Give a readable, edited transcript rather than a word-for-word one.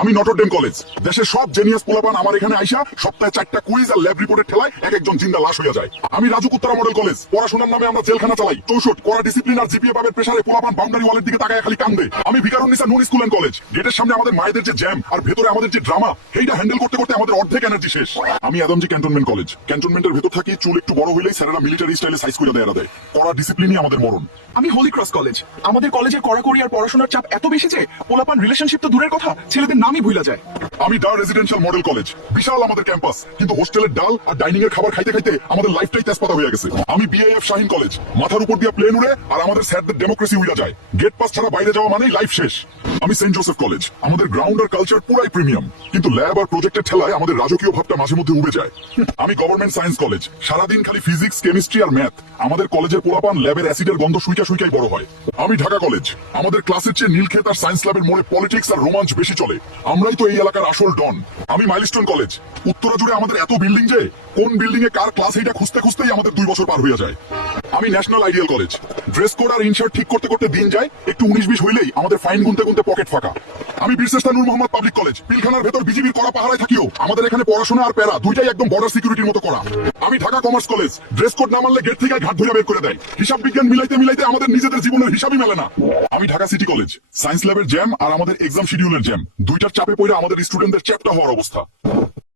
আমি Notre Dame college. দেশের সব জেনিয়াস পোলাপান আমার এখানে আইসা সপ্তাহে 4টা কুইজ আর ল্যাব রিপোর্টের ঠেলায় এক একজন জিন্দা লাশ হয়ে যায়। আমি রাজু কুত্তারা মডেল কলেজ। পড়াশোনার নামে আমরা জেলখানা চালাই। 64 কড়া ডিসিপ্লিন আর জিপিএ পাবের প্রেসারে পোলাপান বাউন্ডারি ওয়ালের দিকে তাকায় খালি কান্দে। আমি ভিকারুন্নিসা নুন স্কুল এন্ড কলেজ। গেটের সামনে আমাদের মায়েদের যে জ্যাম আর ভেতরে আমাদের যে ড্রামা, সেইটা হ্যান্ডেল করতে করতে আমাদের অর্ধেক এনার্জি শেষ। আমি আদমজি ক্যান্টনমেন্ট কলেজ। ক্যান্টনমেন্টের ভেতর থাকি, চুল একটু বড় হইলেই স্যারেরা মিলিটারি স্টাইলে সাইজ করে দেয়। কড়া ডিসিপ্লিনই আমাদের মরণ। আমি হোলি ক্রস কলেজ। আমাদের কলেজের কড়াকড়ি আর পড়াশোনার চাপ এত বেশি যে পোলাপান রিলেশনশিপ তো দূরের কথা, ছেলেদের নামই ভুলা যায়। আমি ডার রেসিডেন্সিয়াল মডেল কলেজ। বিশাল আমাদের ক্যাম্পাস, কিন্তু হোস্টেলের ডাল আর ডাইনিং এর খাবার খাইতে খাইতে আমাদের লাইফটাই তেজপাতা হয়ে গেছে। আমি বিআইএফ শাহিন কলেজ। মাথার উপর দিয়ে প্লেন উড়ে আর আমাদের স্যারদের ডেমোক্রেসি উড়া যায়। গেট পাস ছাড়া বাইরে যাওয়া মানেই লাইফ শেষ। আমি সেন্ট জোসেফ কলেজ। আমাদের গ্রাউন্ড আর কালচার পুরাই প্রিমিয়াম, কিন্তু ল্যাব আর প্রজেক্টের ঠেলায় আমাদের রাজকীয় ভাবটা মাঝে মধ্যে উড়ে যায়। আমি গভর্নমেন্ট সায়েন্স কলেজ। সারাদিন খালি ফিজিক্স, কেমিস্ট্রি আর ম্যাথ। আমাদের কলেজের পোলাপান ল্যাবের অ্যাসিডের গন্ধ শুইকাই বড় হয়। আমি ঢাকা কলেজ। আমাদের ক্লাসের চেয়ে নীলক্ষেত আর সায়েন্স ল্যাবের মোড়ে পলিটিক্স আর রোমাঞ্চ বেশি চলে। আমরাই তো এই এলাকার আসল ডন। আমি মাইলস্টোন কলেজ। উত্তরা জুড়ে আমাদের এত বিল্ডিং যে কোন বিল্ডিং এ কার ক্লাস এইটা খুঁজতে খুঁজতেই আমাদের 2 বছর পার হয়ে যায়। আমি National Ideal College. Dress code আর ইনশার্ট ঠিক করতে করতে দিন যায়, একটু 19-20 হইলেই আমাদের ফাইন গুনতে গুনতে পকেট ফাঁকা। আমি বীরশ্রেষ্ঠ নূর মোহাম্মদ পাবলিক কলেজ। পিলখানার ভেতর বিজিবির কড়া পাহারায় থাকিও আমাদের এখানে পড়াশোনা আর প্যারা দুইটাই একদম বর্ডার সিকিউরিটির মতো করা। আমি Dhaka commerce college. Dress code না মানলে গেট থেকে ঘাট ধরে বের করে দেয়। হিসাব বিজ্ঞান মিলাইতে মিলাইতে আমাদের নিজেদের জীবনের হিসাবই মেলে না। আমি ঢাকা সিটি কলেজ। সায়েন্স ল্যাবের জ্যাম আর আমাদের এক্সাম শিডিউলের জ্যাম, দুইটার চাপে পড়ে আমাদের স্টুডেন্টদের চ্যাপ্টা হওয়ার অবস্থা।